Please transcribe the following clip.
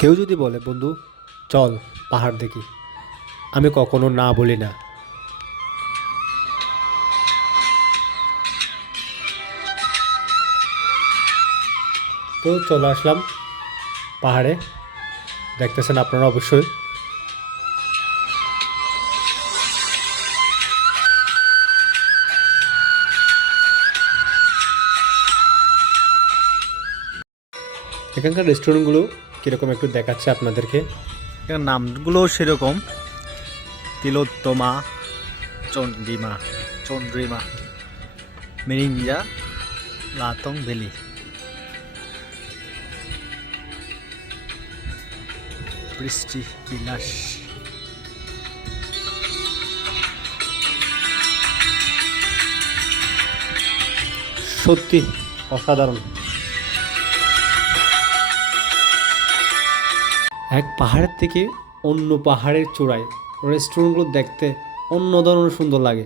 কেউ যদি বলে বন্ধু চল পাহাড় দেখি, আমি কখনো না বলি না। তো চলে আসলাম পাহাড়ে, দেখতেছেন আপনারা অবশ্যই। এখানকার রেস্টুরেন্টগুলো কীরকম একটু দেখাচ্ছে আপনাদেরকে। এখানে নামগুলো সেরকম, তিলোত্তমা, চন্দ্রিমা, চন্দ্রিমা, মিরিঞ্জা, লাতং ভ্যালি, বৃষ্টি বিলাস। সত্যি অসাধারণ। এক পাহাড়ের থেকে অন্য পাহাড়ের চূড়ায় রেস্টুরেন্টগুলো দেখতে অন্য ধরনের সুন্দর লাগে।